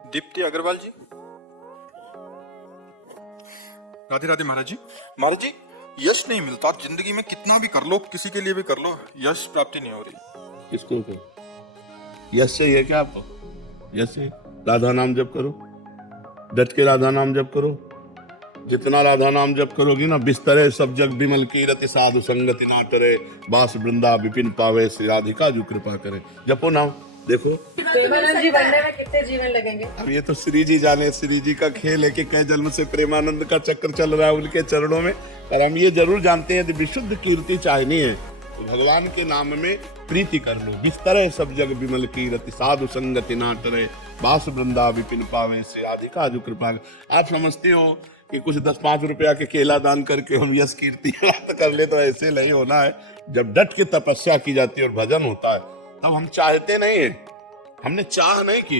दीप्ति अग्रवाल जी। राधे राधे महाराज जी। महाराज जी, यश नहीं मिलता जिंदगी में, कितना भी कर लो, किसी के लिए भी कर लो, यश प्राप्ति नहीं हो रही। किसको को यश चाहिए क्या आपको? यश चाहिए? राधा नाम जप करो, डट के राधा नाम जप करो। जितना राधा नाम जप करोगी ना, बिस्तरे सब जग बिमल कीरति साधु संगति ना टरे, बास वृंदा विपिन पावे श्री राधिका जो कृपा करे। जपो नाम। देखो प्रेमानंद जी बनने में कितने जीवन लगेंगे? अब ये तो श्री जी जाने, श्री जी का खेल है कि कई जन्म से प्रेमानंद का चक्कर चल रहा है उनके चरणों में। पर हम ये जरूर जानते हैं, यदि विशुद्ध कीर्ति चाहनी है तो भगवान के नाम में प्रीति कर लो। बिस्तरे सब जग बिमल कीरति साधु संगति ना टरे, बास वृंदा विपिन पावे श्री राधिका जो कृपा। आप समझते हो कि कुछ 10-5 रुपया के केला दान करके हम यश कीर्ति प्राप्त कर ले, तो ऐसे नहीं होना है। जब डट के तपस्या की जाती है और भजन होता है तब हम चाहते नहीं है, हमने चाह नहीं की।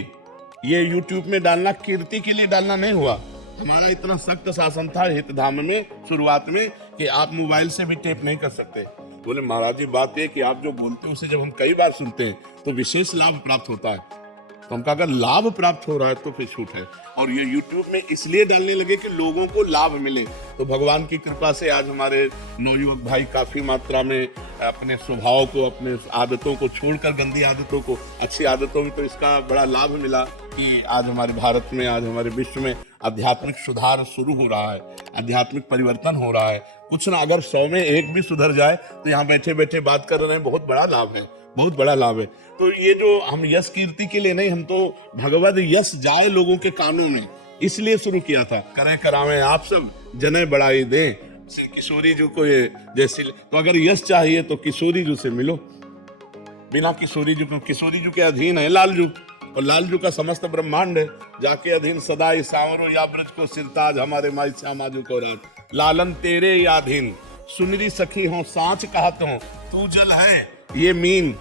ये YouTube में डालना कीर्ति के लिए डालना नहीं हुआ। हमारा इतना सख्त शासन था हितधाम में शुरुआत में कि आप मोबाइल से भी टेप नहीं कर सकते। बोले महाराज जी, बात है कि आप जो बोलते हैं उसे जब हम कई बार सुनते हैं तो विशेष लाभ प्राप्त होता है। तो हम कहा अगर लाभ प्राप्त हो रहा है तो फिर छूट है। और ये YouTube में इसलिए डालने लगे कि लोगों को लाभ मिले। तो भगवान की कृपा से आज हमारे नवयुवक भाई काफी मात्रा में अपने स्वभाव को, अपने आदतों को छोड़कर गंदी आदतों को अच्छी आदतों में, तो इसका बड़ा लाभ मिला कि आज हमारे भारत में, आज हमारे विश्व में आध्यात्मिक सुधार शुरू हो रहा है, आध्यात्मिक परिवर्तन हो रहा है। कुछ ना, अगर 100 में 1 भी सुधर जाए तो यहाँ बैठे बैठे बात कर रहे हैं, बहुत बड़ा लाभ है, बहुत बड़ा लाभ है। तो ये जो हम यश कीर्ति के लिए नहीं, हम तो भगवत यश जाए लोगों के कानों में, इसलिए शुरू किया था। करे करावे आप सब जने बढ़ाई दें, श्री किशोरी जी को ये जैसे। तो अगर यश चाहिए तो किशोरी जी से मिलो। बिना किशोरी जी को, किशोरी जी के अधीन है लालजू, और लालजू का समस्त ब्रह्मांड है। जाके अधीन सदा ही सांवरो या ब्रज को सिरताज, हमारे माई श्यामाजू को रात लालन तेरे याधीन, सुनरी सखी हो सांच कहत हो, तू जल है ये मीन,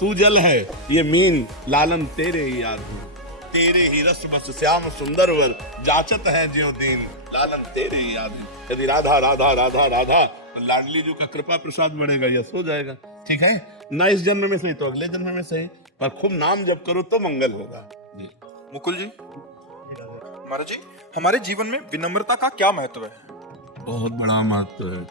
तू जल है ये मीन, लालन तेरे ही याद हो, तेरे ही रस बस श्याम सुंदर वर, जाचत है ज्यों दीन, लालन तेरे ही याद है। यदि राधा राधा राधा राधा तो लाडली जी का कृपा प्रसाद बढ़ेगा, यश हो जाएगा। ठीक है ना, इस जन्म में सही तो अगले जन्म में सही, पर खूब नाम जप करो तो मंगल होगा जी। मुकुल जी। महाराज जी, हमारे जीवन में विनम्रता का क्या महत्व है? बहुत बड़ा महत्व है।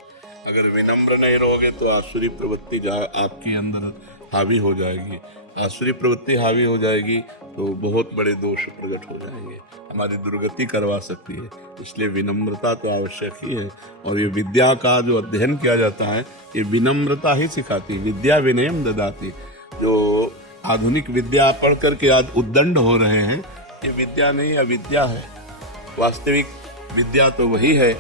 अगर विनम्र नहीं रहोगे तो आसुरी प्रवृत्ति आपके अंदर हावी हो जाएगी। आसुरी प्रवृत्ति हावी हो जाएगी तो बहुत बड़े दोष प्रकट हो जाएंगे, हमारी दुर्गति करवा सकती है। इसलिए विनम्रता तो आवश्यक ही है। और ये विद्या का जो अध्ययन किया जाता है, ये विनम्रता ही सिखाती। विद्या विनयम ददाती। जो आधुनिक विद्या पढ़ करके आज उद्दंड हो रहे हैं, ये विद्या नहीं, अविद्या है। वास्तविक विद्या तो वही है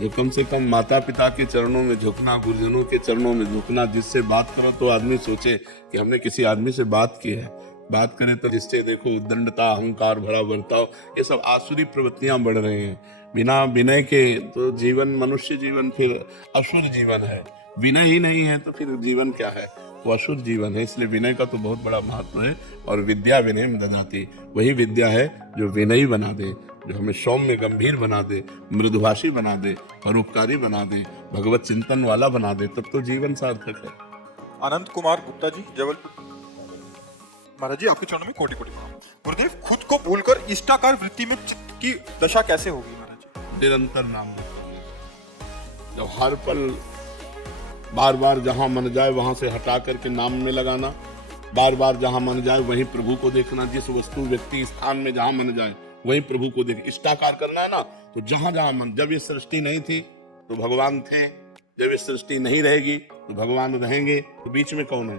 जो कम से कम माता पिता के चरणों में झुकना, गुरुजनों के चरणों में झुकना। जिससे बात करो तो आदमी सोचे कि हमने किसी आदमी से बात की है। बात करें तो जिससे देखो उद्दंडता, अहंकार भरा बर्ताव, ये सब आसुरी प्रवृत्तियां बढ़ रही हैं। बिना विनय के तो जीवन, मनुष्य जीवन फिर असुर जीवन है। विनय ही नहीं है तो फिर जीवन क्या है, वो असुर जीवन है। इसलिए विनय का तो बहुत बड़ा महत्व है। और विद्या विनय ददाती, वही विद्या है जो विनयी बना दे, जो हमें सौम्य गंभीर बना दे, मृदुभाषी बना दे, परोपकारी बना दे, भगवत चिंतन वाला बना दे, तब तो जीवन सार्थक है। अनंत कुमार गुप्ता जी, जबलपुर। महाराज जी, आपके चरणों में कोटि कोटि प्रणाम। गुरुदेव, खुद को भूलकर इष्टाकार वृत्ति में चित्त की दशा कैसे होगी? महाराज निरंतर नाम जप, जब हर पल बार बार जहां मन जाए वहां से हटा करके नाम में लगाना, बार बार जहां मन जाए वहीं प्रभु को देखना। जिस वस्तु, व्यक्ति, स्थान में जहां मन जाए वहीं प्रभु को देख। इष्टाकार करना है ना, तो जहां जहां मन, जब ये सृष्टि नहीं थी तो भगवान थे, जब ये सृष्टि नहीं रहेगी तो भगवान रहेंगे। तो बीच में कौन है?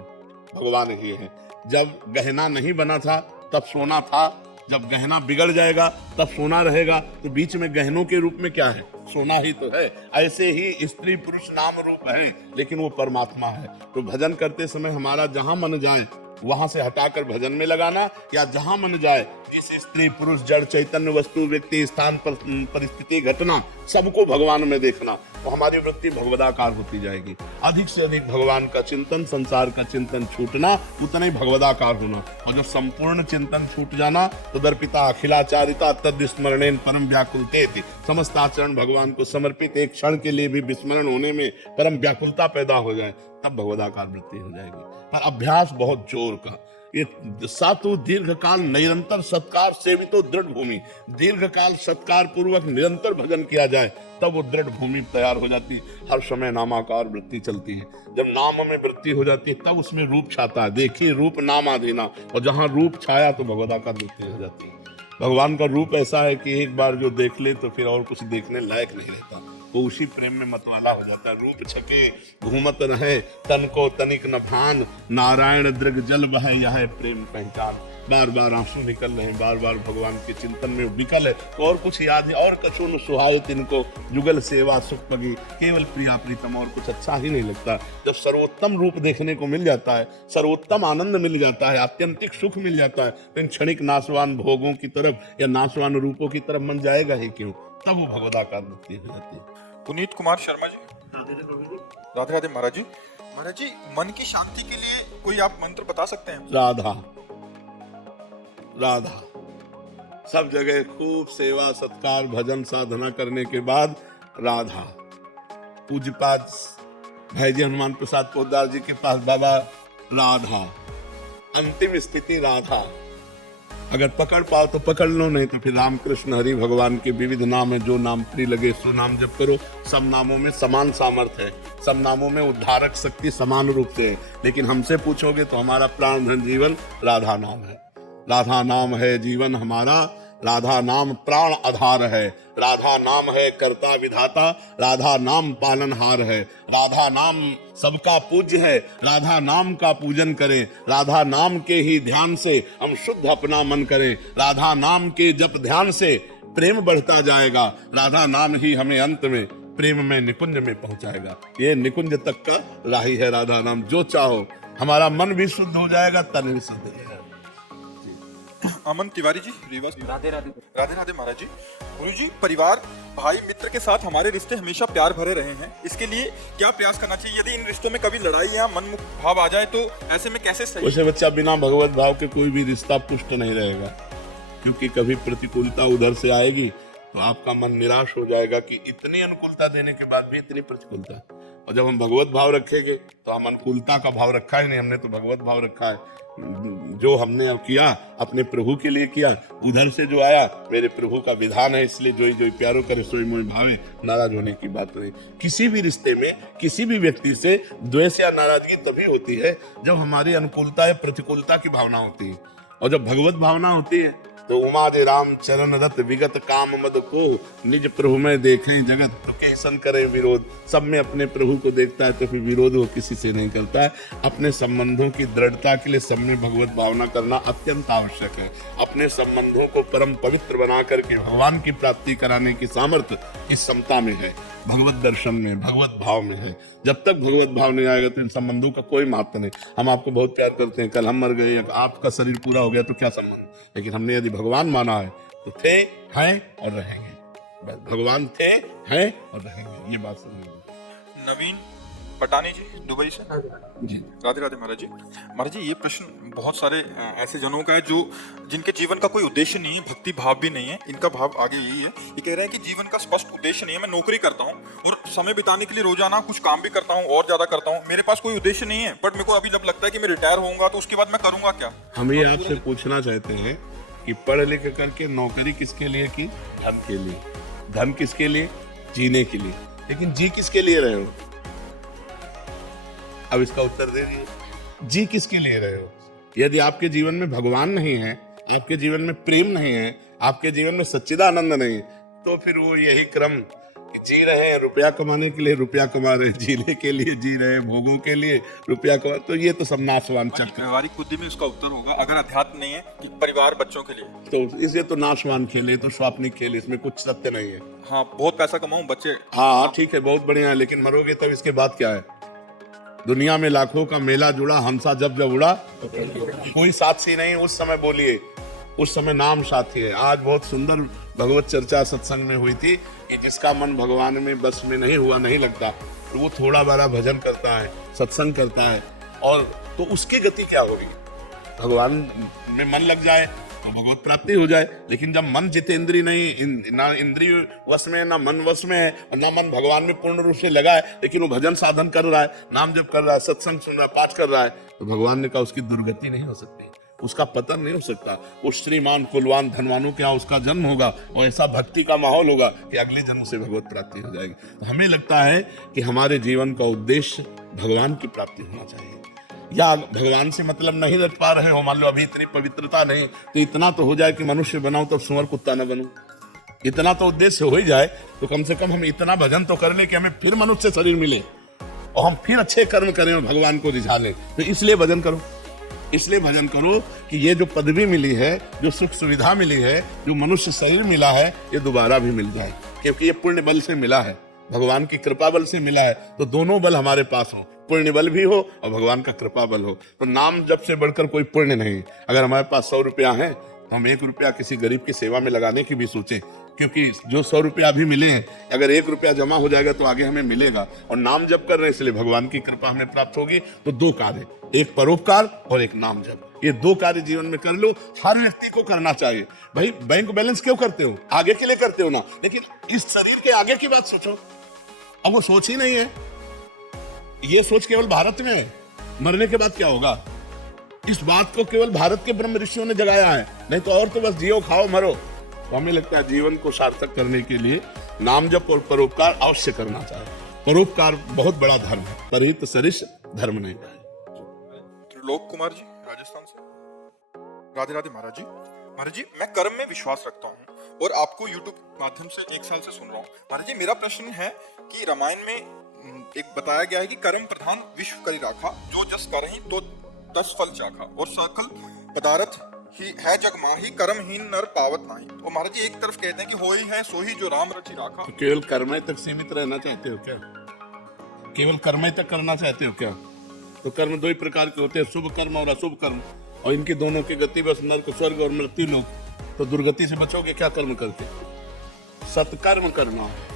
भगवान ही है। जब गहना नहीं बना था तब सोना था, जब गहना बिगड़ जाएगा तब सोना रहेगा। तो बीच में गहनों के रूप में क्या है? सोना ही तो है। ऐसे ही स्त्री पुरुष नाम रूप है, लेकिन वो परमात्मा है। तो भजन करते समय हमारा जहां मन जाए वहां से हटाकर भजन में लगाना, या जहां मन जाए जिस स्त्री पुरुष जड़ चैतन्य वस्तु व्यक्ति स्थान पर परिस्थिति घटना सबको भगवान में देखना, तो हमारी वृत्ति भगवदाकार होती जाएगी। अधिक से अधिक भगवान का चिंतन, संसार का चिंतन छूटना, उतना ही भगवदाकार होना। और जब संपूर्ण चिंतन छूट जाना तो दर्पिता अखिलाचारिता तद स्मरणेन परम व्याकुलते थी। समस्त आचरण भगवान को समर्पित, एक क्षण के लिए भी विस्मरण होने में परम व्याकुलता पैदा हो जाए, तब भगवदाकार वृत्ति हो जाएगी। पर अभ्यास बहुत जोर का, ये सातु दीर्घ काल निरंतर सत्कार सेवितो दृढ़ भूमि, दीर्घ काल सत्कार पूर्वक निरंतर भजन किया जाए तब वो दृढ़ भूमि तैयार हो जाती है। हर समय नामाकार वृत्ति चलती है। जब नाम में वृत्ति हो जाती है तब उसमें रूप छाता है। देखिए रूप नामाधीना, और जहां रूप छाया तो भगवदाकार वृत्ति हो जाती है। भगवान का रूप ऐसा है कि एक बार जो देख ले तो फिर और कुछ देखने लायक नहीं रहता, वो उसी प्रेम में मतवाला हो जाता है। रूप छके घूमत रहे तन को तनिक न भान, नारायण दृग जल बह यह प्रेम पहचान। बार बार आंसू निकल रहे हैं, बार बार भगवान के चिंतन में विकल है, और कुछ याद है और कछु न सुहाए तिनको, जुगल सेवा सुख पगी, केवल प्रिया प्रीतम, और कुछ अच्छा ही नहीं लगता। जब सर्वोत्तम रूप देखने को मिल जाता है, सर्वोत्तम आनंद मिल जाता है, आत्यंतिक सुख मिल जाता है, तो इन क्षणिक नाशवान भोगों की तरफ या नाशवान रूपों की तरफ मन जाएगा ही क्यों? तब वो भगवदाकार वृत्ति हो जाती है। पुनीत कुमार शर्मा जी, राधे राधे महाराज जी। महाराज जी, मन की शांति के लिए कोई आप मंत्र बता सकते हैं? राधा राधा, सब जगह खूब सेवा सत्कार भजन साधना करने के बाद राधा। पूज्यपाद भाईजी हनुमान प्रसाद पोद्दार जी के पास बाबा राधा, अंतिम स्थिति राधा। अगर पकड़ पाओ तो पकड़ लो, नहीं तो फिर राम कृष्ण हरि भगवान के विविध नाम है, जो नाम प्रिय लगे सो नाम जप करो। सब नामों में समान सामर्थ्य है, सब नामों में उद्धारक शक्ति समान रूप से है, लेकिन हमसे पूछोगे तो हमारा प्राण धन जीवन राधा नाम है। राधा नाम है जीवन हमारा, राधा नाम प्राण आधार है, राधा नाम है कर्ता विधाता, राधा नाम पालनहार है, राधा नाम सबका पूज्य है, राधा नाम का पूजन करें, राधा नाम के ही ध्यान से हम शुद्ध अपना मन करें, राधा नाम के जप ध्यान से प्रेम बढ़ता जाएगा, राधा नाम ही हमें अंत में प्रेम में निकुंज में पहुंचाएगा। ये निकुंज तक का राही है राधा नाम। जो चाहो, हमारा मन भी शुद्ध हो जाएगा, तन भी शुद्ध हो जाएगा। अमन तिवारी जी, रीवा से। राधे राधे। राधे राधे महाराज जी। गुरु जी, परिवार भाई मित्र के साथ हमारे रिश्ते हमेशा प्यार भरे रहे हैं, इसके लिए क्या प्रयास करना चाहिए? यदि इन रिश्तों में कभी लड़ाई या मनमुख भाव आ जाए तो ऐसे में कैसे सही? वैसे बच्चा, बिना भगवत भाव के कोई भी रिश्ता पुष्ट नहीं रहेगा, क्योंकि कभी प्रतिकूलता उधर से आएगी तो आपका मन निराश हो जाएगा कि इतनी अनुकूलता देने के बाद भी इतनी प्रतिकूलता। और जब हम भगवत भाव रखेंगे तो हम अनुकूलता का भाव रखा ही नहीं, हमने तो भगवत भाव रखा है। जो हमने अब किया अपने प्रभु के लिए किया, उधर से जो आया मेरे प्रभु का विधान है, इसलिए जो प्यारो करे सोई मोहि भावे। नाराज होने की बात नहीं। किसी भी रिश्ते में किसी भी व्यक्ति से द्वेष या नाराजगी तभी होती है जब हमारी अनुकूलता या प्रतिकूलता की भावना होती है। और जब भगवत भावना होती है तो उमा दे राम चरण रत विगत काम मद को, निज प्रभु में देखें जगत तो कैसन करे विरोध। सब में अपने प्रभु को देखता है तो फिर विरोध वो किसी से नहीं करता है। अपने संबंधों की दृढ़ता के लिए सब में भगवत भावना करना अत्यंत आवश्यक है। अपने संबंधों को परम पवित्र बना करके भगवान की प्राप्ति कराने की सामर्थ्य इस समता में है, भगवत दर्शन में, भगवत भाव में है। जब तक भगवत भाव नहीं आएगा तो इन संबंधों का कोई महत्व नहीं। हम आपको बहुत प्यार करते हैं, कल हम मर गए या आपका शरीर पूरा हो गया तो क्या संबंध, लेकिन हमने यदि भगवान माना है तो थे, हैं और रहेंगे। बस भगवान थे, हैं और रहेंगे, ये बात समझिए। नवीन पटानी जी, दुबई से। जी राधे राधे महाराज जी। महाराज जी, ये प्रश्न बहुत सारे ऐसे जनों का है जो जिनके जीवन का कोई उद्देश्य नहीं है, भक्ति भाव भी नहीं है। इनका भाव आगे यही है, ये कह रहे हैं कि जीवन का स्पष्ट उद्देश्य नहीं है। मैं नौकरी करता हूँ और समय बिताने के लिए रोजाना कुछ काम भी करता हूँ और ज्यादा करता हूँ, मेरे पास कोई उद्देश्य नहीं है। बट मेरे को अभी जब लगता है कि मैं रिटायर होऊंगा तो उसके बाद मैं करूंगा क्या? हम ये आपसे पूछना चाहते हैं कि पढ़ लिख करके नौकरी किसके लिए की? धन के लिए। धन किसके लिए? जीने के लिए। लेकिन जी किसके लिए रहे हो? अब इसका उत्तर दे दीजिए। जी किसके लिए रहे हो? यदि आपके जीवन में भगवान नहीं है, आपके जीवन में प्रेम नहीं है, आपके जीवन में सच्चिदानंद नहीं है, तो फिर वो यही क्रम जी रहे हैं रुपया कमाने के लिए, रुपया कमा रहे, जीने के लिए जी रहे हैं, भोगों के लिए रुपया कमा, तो ये तो सब नाशवान चक्र। व्यवहारिक बुद्धि में उसका उत्तर होगा, अगर अध्यात्म नहीं है कि परिवार बच्चों के लिए, तो इसे तो नाशवान खेल है, तो स्वाप्निक खेल, इसमें कुछ सत्य नहीं है। हाँ, बहुत पैसा कमाऊं, बच्चे। हाँ ठीक है, बहुत बढ़िया है, लेकिन मरोगे तब इसके बाद क्या है? दुनिया में लाखों का मेला जुड़ा, हंसा जब जब उड़ा, कोई साथी नहीं। उस समय बोलिए, उस समय नाम साथी है। आज बहुत सुंदर भगवत चर्चा सत्संग में हुई थी कि जिसका मन भगवान में बस में नहीं हुआ, नहीं लगता, तो वो थोड़ा बड़ा भजन करता है, सत्संग करता है, और तो उसकी गति क्या होगी? भगवान में मन लग जाए तो भगवत प्राप्ति हो जाए। लेकिन जब मन जितेंद्रिय नहीं, ना इंद्रिय वश में, ना मन वश में है, और ना मन भगवान में पूर्ण रूप से लगा है, लेकिन वो भजन साधन कर रहा है, नाम जप कर रहा है, सत्संग सुन रहा है, पाठ कर रहा है, तो भगवान ने कहा उसकी दुर्गति नहीं हो सकती, उसका पतन नहीं हो सकता। वो श्रीमान कुलवान धनवानों के यहाँ उसका जन्म होगा और ऐसा भक्ति का माहौल होगा कि अगले जन्म से भगवत प्राप्ति हो जाएगी। तो हमें लगता है कि हमारे जीवन का उद्देश्य भगवान की प्राप्ति होना चाहिए। या भगवान से मतलब नहीं रख पा रहे हो, मान लो अभी इतनी पवित्रता नहीं, तो इतना तो हो जाए कि मनुष्य बनाओ तो सुअर कुत्ता न बनूं। इतना तो उद्देश्य हो ही जाए, तो कम से कम हम इतना भजन तो कर ले कि हमें फिर मनुष्य शरीर मिले और हम फिर अच्छे कर्म करें और भगवान को रिझा लें। तो इसलिए भजन करो, इसलिए भजन करो कि ये जो पदवी मिली है, जो सुख सुविधा मिली है, जो मनुष्य शरीर मिला है, ये दोबारा भी मिल जाए, क्योंकि ये पुण्य बल से मिला है, भगवान की कृपा बल से मिला है। तो दोनों बल हमारे पास हो, पुण्य बल भी हो और भगवान का कृपा बल हो। तो नाम जप से बढ़कर कोई पुण्य नहीं। अगर हमारे पास 100 रुपया है तो हम 1 रुपया किसी गरीब की सेवा में लगाने की भी सोचें, क्योंकि जो 100 रुपया अभी मिले हैं, अगर 1 रुपया जमा हो जाएगा तो आगे हमें मिलेगा। और नाम जप कर रहे हैं इसलिए भगवान की कृपा हमें प्राप्त होगी। तो 2 कार्य, एक परोपकार और एक नाम जप, ये 2 कार्य जीवन में कर लो। हर व्यक्ति को करना चाहिए। भाई बैंक बैलेंस क्यों करते हो? आगे के लिए करते हो ना, लेकिन इस शरीर के आगे की बात सोचो। अब वो सोच ही नहीं है, ये सोच केवल भारत में है, मरने के बाद क्या होगा, इस बात को केवल भारत के ब्रह्म ऋषियों ने जगाया है, नहीं तो और तो बस जियो खाओ मरो। तो हमें लगता है जीवन को सार्थक करने के लिए नाम जप और परोपकार अवश्य करना चाहिए। परोपकार बहुत बड़ा धर्म है, परहित सरिष धर्म नहीं है। त्रिलोक कुमार जी राजस्थान से, राधे राधे महाराज जी। महाराज जी, मैं कर्म में विश्वास रखता हूँ और आपको यूट्यूब माध्यम से 1 साल से सुन रहा हूँ। महाराज जी, मेरा प्रश्न है कि रामायण में एक बताया गया है कि कर्म प्रधान विश्व करी राखा, जो जस करहि तो 10 फल चाखा, और सकल पदार्थ ही है जग माही, कर्महीन नर पावत नाही। तो महाराज जी, एक तरफ कहते हैं कि होई है सोही जो राम रचि राखा। तो केवल कर्म तक सीमित रहना चाहते हो क्या? केवल कर्म तक करना चाहते हो क्या? तो कर्म 2 ही प्रकार के होते हैं, शुभ कर्म और अशुभ कर्म, और इनकी दोनों की गति बस नरक स्वर्ग और मृत्यु लोक। तो दुर्गति से बचोगे क्या कर्म करके? सत्कर्म करना है,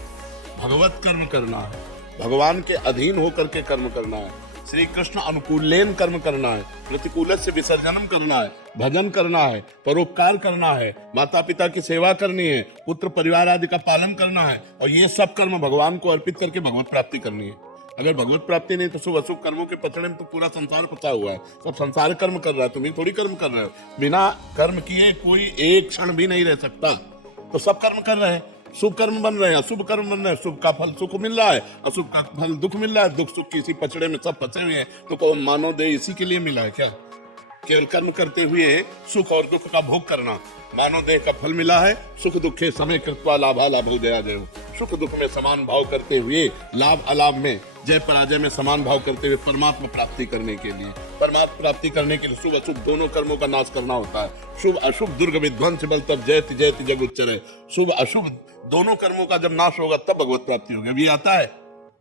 भगवत कर्म करना है, भगवान के अधीन होकर के कर्म करना है, श्री कृष्ण अनुकूलेन कर्म करना है, प्रतिकूल से विसर्जनम करना है, भजन करना है, परोपकार करना है, माता पिता की सेवा करनी है, पुत्र परिवार आदि का पालन करना है, और ये सब कर्म भगवान को अर्पित करके भगवत प्राप्ति करनी है। अगर भगवत प्राप्ति नहीं तो शुभ अशुभ कर्मों के पचड़े में तो पूरा संसार फंसा हुआ है। सब संसार कर्म कर रहा है, तुम ही थोड़ी कर्म कर रहे हो। बिना कर्म किए कोई एक क्षण भी नहीं रह सकता। तो सब कर्म कर रहे हैं, शुभ कर्म बन रहे हैं, अशुभ कर्म बन रहे हैं, शुभ का फल सुख मिल रहा है, अशुभ का फल दुख मिल रहा है, दुख सुख की इसी पचड़े में सब फंसे हुए हैं। तो कौन मानो दे इसी के लिए मिला है क्या? केवल कर्म करते हुए सुख और दुख का भोग करना, मानो देह का फल मिला है, सुख दुखे समय कृत्वा लाभा लाभो जया जयो। सुख दुख में समान भाव करते हुए, लाभ अलाभ में, जय पराजय में समान भाव करते हुए परमात्मा प्राप्ति करने के लिए, परमात्मा प्राप्ति करने के लिए शुभ अशुभ दोनों कर्मों का नाश करना होता है। शुभ अशुभ दुर्ग विध्वंस बल तब जयति जयति जग उच्चरे। शुभ अशुभ दोनों कर्मों का जब नाश होगा तब भगवत प्राप्ति होगी। अभी आता है,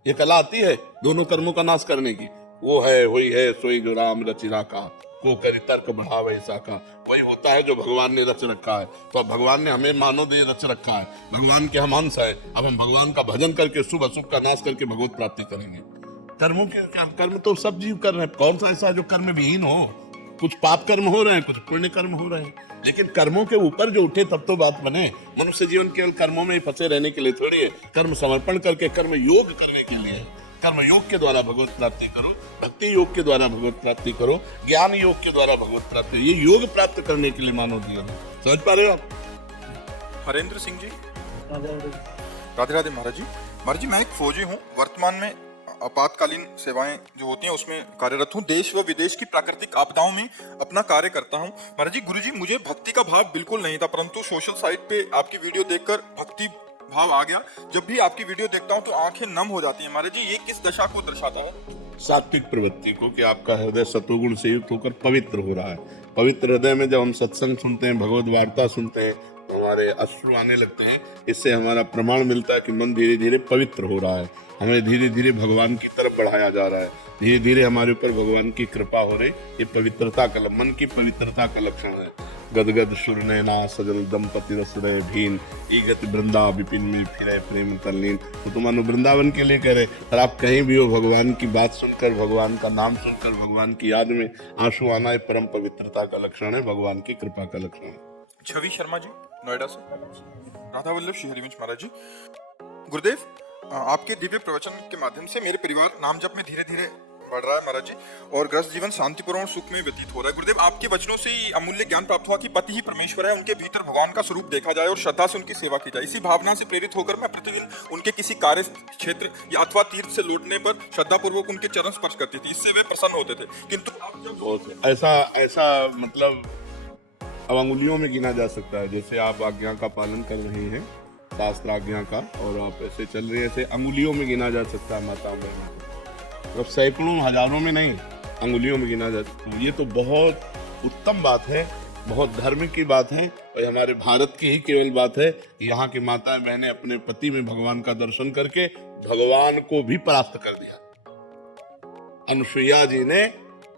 ये कला आती है दोनों कर्मों का नाश करने की। वो है हुई है सोई जो राम रचि राखा, को करी तर्क बढ़ावे साका। वही होता है जो भगवान ने रच रखा है। तो अब भगवान ने हमें मानव देह रच रखा है, भगवान के हम अंश है। अब हम भगवान का भजन करके शुभ अशुभ का नाश करके भगवत प्राप्ति करेंगे। कर्मों के क्या, कर्म तो सब जीव कर रहे हैं, कौन सा ऐसा जो कर्म विहीन हो? कुछ पाप कर्म हो रहे हैं, कुछ पुण्य कर्म हो रहे हैं, लेकिन कर्मों के ऊपर जो उठे तब तो बात बने। मनुष्य जीवन केवल कर्मों में ही फंसे रहने के लिए थोड़ी है। कर्म समर्पण करके कर्म योग करने के लिए, कर्म योग के द्वारा भगवत प्राप्ति करो, भक्ति योग के द्वारा भगवत प्राप्ति करो, ज्ञान योग के द्वारा भगवत प्राप्ति। ये योग प्राप्त करने के लिए मानव जीवन है। समझ पा रहे हो आप? हरेंद्र सिंह जी, राधे राधे महाराज जी। महाराज जी, मैं एक फौजी हूँ, वर्तमान में आपातकालीन सेवाएं जो होती हैं उसमें कार्यरत हूँ। देश व विदेश की प्राकृतिक आपदाओं में अपना कार्य करता हूँ। महाराज जी, गुरुजी, मुझे भक्ति का भाव बिल्कुल नहीं था, परंतु सोशल साइट पे आपकी वीडियो देखकर भक्ति भाव आ गया। जब भी आपकी वीडियो देखता हूँ तो आंखें नम हो जाती हैं। महाराज जी, ये किस दशा को दर्शाता है? सात्विक प्रवृत्ति को, कि आपका हृदय सतोगुण से युक्त होकर पवित्र हो रहा है। पवित्र हृदय में जब हम सत्संग सुनते हैं, भगवत वार्ता सुनते हैं, तो हमारे अश्रु आने लगते हैं। इससे हमारा प्रमाण मिलता है कि मन धीरे धीरे पवित्र हो रहा है, हमें धीरे धीरे भगवान की तरफ बढ़ाया जा रहा है, धीरे धीरे हमारे ऊपर भगवान की कृपा हो रही। ये पवित्रता का, मन की पवित्रता का लक्षण है। गदगद सुर नैना सजल दंपति रसुरय भीन, ईगत वृंदा विपिन में फिरे प्रेम तल्लीन। तो तुम अनु वृंदावन के लिए कह रहे, और आप कहीं भी हो, भगवान की बात सुनकर, भगवान का नाम सुनकर, भगवान की याद में आंसू आना परम पवित्रता का लक्षण है, भगवान की कृपा का लक्षण है। छवि शर्मा जी नोएडा से। राधा वल्लभ श्री हरिवंश महाराज जी। गुरुदेव, आपके दिव्य प्रवचन के माध्यम से मेरे परिवार नाम जप में धीरे धीरे बढ़ रहा है महाराज जी, और ग्रस्त जीवन शांतिपूर्ण और सुख में व्यतीत हो रहा है। गुरुदेव, आपके वचनों से ही अमूल्य ज्ञान प्राप्त हुआ कि पति ही परमेश्वर है, उनके भीतर भगवान का स्वरूप देखा जाए और श्रद्धा से उनकी सेवा की जाए। इसी भावना से प्रेरित होकर मैं प्रतिदिन उनके किसी कार्य क्षेत्र या अथवा तीर्थ से लौटने पर श्रद्धा पूर्वक उनके चरण स्पर्श करती थी, इससे वे प्रसन्न होते थे। किंतु अब जब बहुत ऐसा मतलब अब अंगुलियों में गिना जा सकता है। जैसे आप आज्ञा का पालन कर रहे हैं, शास्त्र आज्ञा का, और आप ऐसे चल रहे हैं, ऐसे अंगुलियों में गिना जा सकता है माता बहनों को। अब सैकड़ों हजारों में नहीं, अंगुलियों में गिना जा सकता है। ये तो बहुत उत्तम बात है, बहुत धर्म की बात है, और हमारे भारत की ही केवल बात है कि यहाँ की माताएं बहनें अपने पति में भगवान का दर्शन करके भगवान को भी प्राप्त कर दिया। अनुसुईया जी ने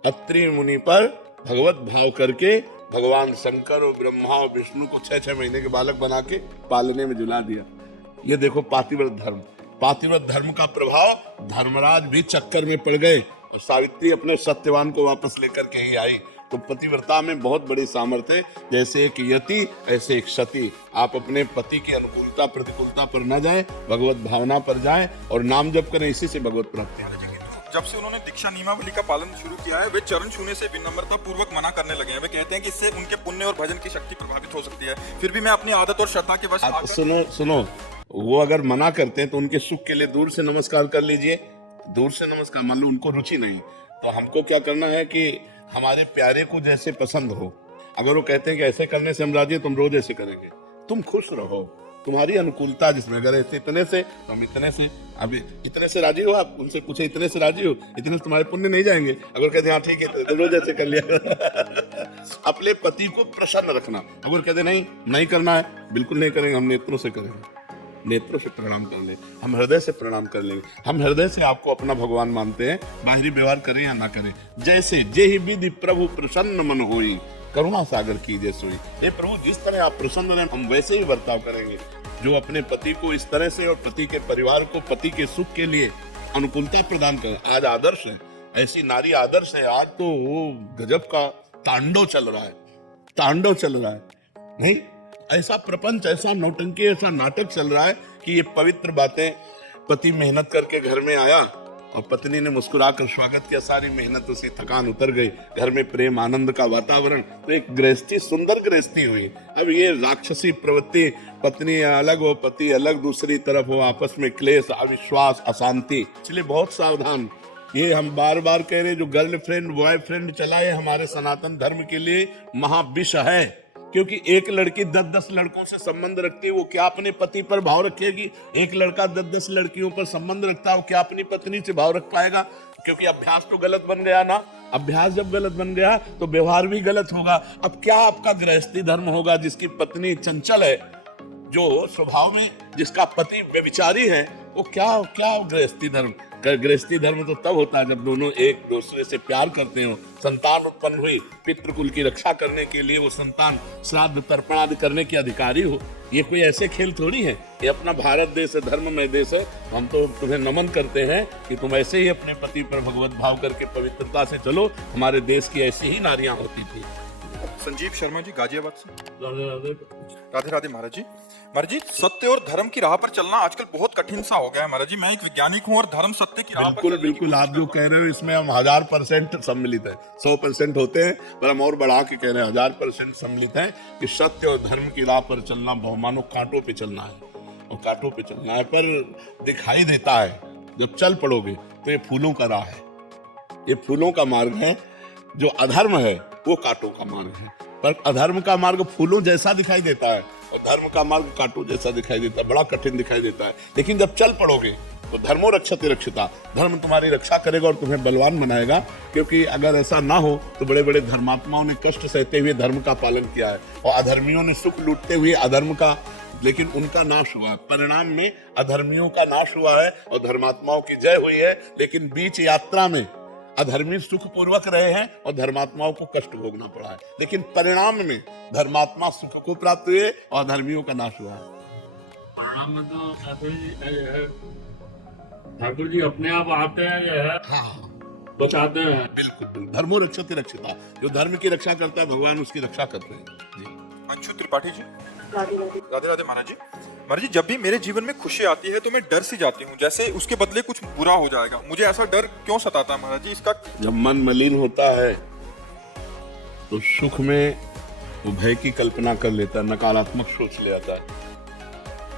अत्रि मुनि पर भगवत भाव करके भगवान शंकर और ब्रह्मा और विष्णु को 6-6 महीने के बालक बना के पालने में जुला दिया। ये देखो पातिव्रत धर्म, पातिव्रत धर्म का प्रभाव। धर्मराज भी चक्कर में पड़ गए और सावित्री अपने सत्यवान को वापस लेकर के ही आई। तो पतिव्रता में बहुत बड़ी सामर्थ्य है। जैसे एक यति ऐसे एक सती। आप अपने पति की अनुकूलता प्रतिकूलता पर न जाए, भगवत भावना पर जाए और नाम जप करें, इसी से भगवत प्राप्ति है। जब से उन्होंने दीक्षा नियमावली का पालन शुरू किया है, वे चरण छूने से विनम्रता पूर्वक मना करने लगे हैं। वे कहते हैं कि इससे उनके पुण्य और भजन की शक्ति प्रभावित हो सकती है। फिर भी मैं अपनी आदत और श्रद्धा के वश सुनो, वो अगर मना करते हैं तो उनके सुख के लिए दूर से नमस्कार कर लीजिए। दूर से नमस्कार, मान लो उनको रुचि नहीं, तो हमको क्या करना है कि हमारे प्यारे को जैसे पसंद हो, अगर वो कहते हैं कि ऐसे करने से हम राजी हैं, तुम रोज ऐसे करेंगे। तुम खुश रहो, तुम्हारी अनुकूलता जिसमें, अगर ऐसे इतने से तो हम इतने से, अभी इतने से राजी हो, आप उनसे पूछे इतने से राजी हो, इतने से तुम्हारे पुण्य नहीं जाएंगे। अगर कहते हैं हाँ ठीक है तो रोज ऐसे कर लिया। अपने पति को प्रसन्न रखना। अगर कहते नहीं करना है, बिल्कुल नहीं करेंगे, हम नेत्रों से करेंगे, नेत्रों से प्रणाम कर ले, हम हृदय से प्रणाम कर लेंगे। हम हृदय से आपको अपना भगवान मानते हैं, बाहरी व्यवहार करें या ना करें। जैसे जेहि विधि प्रभु प्रसन्न मन होई, करुणा सागर कीजिए सोई। हे प्रभु, जिस तरह आप प्रसन्न हैं, हम वैसे ही बर्ताव करेंगे। जो अपने पति को इस तरह से और पति के परिवार को पति के सुख के लिए अनुकूलता प्रदान कर, आज आदर्श है, ऐसी नारी आदर्श है। आज तो वो गजब का तांडव चल रहा है, तांडव चल रहा है। नहीं, ऐसा प्रपंच, ऐसा नौटंकी, ऐसा नाटक चल रहा है कि ये पवित्र बातें, पति मेहनत करके घर में आया और पत्नी ने मुस्कुराकर स्वागत किया, सारी मेहनत उसी, थकान उतर गई, घर में प्रेम आनंद का वातावरण, तो एक गृहस्थी, सुंदर गृहस्थी हुई। अब ये राक्षसी प्रवृत्ति, पत्नी अलग हो पति अलग, दूसरी तरफ हो, आपस में क्लेश, अविश्वास, अशांति, इसलिए बहुत सावधान। ये हम बार बार कह रहे, जो गर्लफ्रेंड बॉयफ्रेंड चला है हमारे सनातन धर्म के लिए महाविष है। क्योंकि एक लड़की 10-10 लड़कों से संबंध रखती है, वो क्या अपने पति पर भाव रखेगी? एक लड़का 10-10 लड़कियों पर संबंध रखता है, वो क्या अपनी पत्नी से भाव रख पाएगा? क्योंकि अभ्यास तो गलत बन गया ना। अभ्यास जब गलत बन गया तो व्यवहार भी गलत होगा। अब क्या आपका गृहस्थी धर्म होगा जिसकी पत्नी चंचल है, जो स्वभाव में, जिसका पति व्यभिचारी है, वो क्या गृहस्थी धर्म? गृहस्थी धर्म तो तब होता है जब दोनों एक दूसरे से प्यार करते हो, संतान उत्पन्न हुई, पितृकुल की रक्षा करने के लिए वो संतान श्राद्ध तर्पण आदि करने के अधिकारी हो। ये कोई ऐसे खेल थोड़ी है। ये अपना भारत देश है, धर्ममय देश है। हम तो तुम्हें नमन करते हैं कि तुम ऐसे ही अपने पति पर भगवत भाव करके पवित्रता से चलो। हमारे देश की ऐसी ही नारियां होती थी। संजीव शर्मा जी गाजियाबाद से। राधे राधे महाराज जी। महाराज जी, सत्य और धर्म की राह पर चलना आजकल बहुत कठिन सा हो गया है महाराज जी। मैं एक वैज्ञानिक हूँ और धर्म सत्य की राह पर बिल्कुल आप जो कह रहे हो इसमें हम 1000% सम्मिलित है। 100% होते हैं पर हम और बढ़ा के कह रहे हैं 1000% सम्मिलित है कि सत्य और धर्म की राह पर चलना मानो कांटों पे चलना है, और कांटों पे चलना है, पर दिखाई देता है जब चल पड़ोगे तो ये फूलों का राह है, ये फूलों का मार्ग है। जो अधर्म है वो कांटों का मार्ग है, पर अधर्म का मार्ग फूलों जैसा दिखाई देता है और धर्म का मार्ग कांटों जैसा दिखाई देता है, बड़ा कठिन दिखाई देता है। लेकिन जब चल पड़ोगे तो धर्मो रक्षते रक्षिता, धर्म तुम्हारी रक्षा करेगा और तुम्हें बलवान बनाएगा। क्योंकि अगर ऐसा ना हो तो बड़े बड़े धर्मात्माओं ने कष्ट सहते हुए धर्म का पालन किया है और अधर्मियों ने सुख लूटते हुए अधर्म का, लेकिन उनका नाश हुआ। परिणाम में अधर्मियों का नाश हुआ है और धर्मात्माओं की जय हुई है। लेकिन बीच यात्रा में अधर्मी सुख पूर्वक रहे हैं और धर्मात्माओं को कष्ट भोगना पड़ा है। लेकिन परिणाम में धर्मात्मा सुख को प्राप्त हुए और अधर्मियों का नाश हुआ है। ठाकुर जी अपने आप आते हैं, हाँ, बताते हैं। बिल्कुल, धर्मो रक्षते रक्षिता, जो धर्म की रक्षा करता है भगवान उसकी रक्षा करते हैं। जी मंचू त्रिपाठी जी। राधे राधे। राधे राधे महाराज जी। महाराज जी, जब भी मेरे जीवन में खुशी आती है तो मैं डर सी जाती हूँ, जैसे उसके बदले कुछ बुरा हो जाएगा। मुझे ऐसा डर क्यों सताता है महाराज जी? इसका जब मन मलिन होता है तो सुख में वो भय की कल्पना कर लेता है, नकारात्मक सोच ले आता है।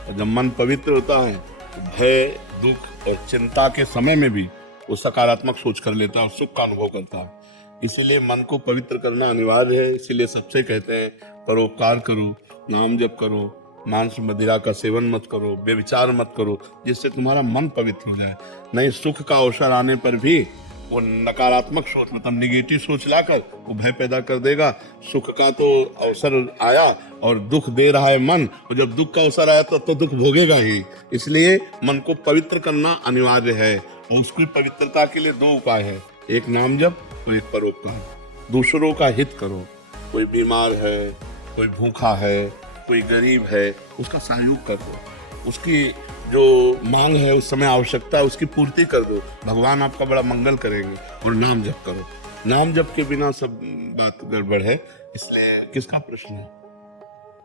और जब मन पवित्र होता है तो भय, दुख और चिंता के समय में भी वो सकारात्मक सोच कर लेता है और सुख का अनुभव करता है। इसीलिए मन को पवित्र करना अनिवार्य है। इसीलिए सबसे कहते हैं परोपकार करो, नाम जप करो, मांस मदिरा का सेवन मत करो, व्यभिचार मत करो, जिससे तुम्हारा मन पवित्र हो जाए। नहीं, सुख का अवसर आने पर भी वो नकारात्मक सोच, मतलब निगेटिव सोच लाकर वो भय पैदा कर देगा। सुख का तो अवसर आया और दुख दे रहा है मन, और जब दुख का अवसर आया तो दुख भोगेगा ही। इसलिए मन को पवित्र करना अनिवार्य है, और उसकी पवित्रता के लिए दो उपाय है, एक नाम जप और एक परोपकार। दूसरों का हित करो। कोई बीमार है, कोई भूखा है, कोई गरीब है, उसका सहयोग कर दो। उसकी जो मांग है, उस समय आवश्यकता है, उसकी पूर्ति कर दो। भगवान आपका बड़ा मंगल करेंगे। और नाम जप करो। नाम जप के बिना सब बात गड़बड़ है। इसलिए किसका प्रश्न है?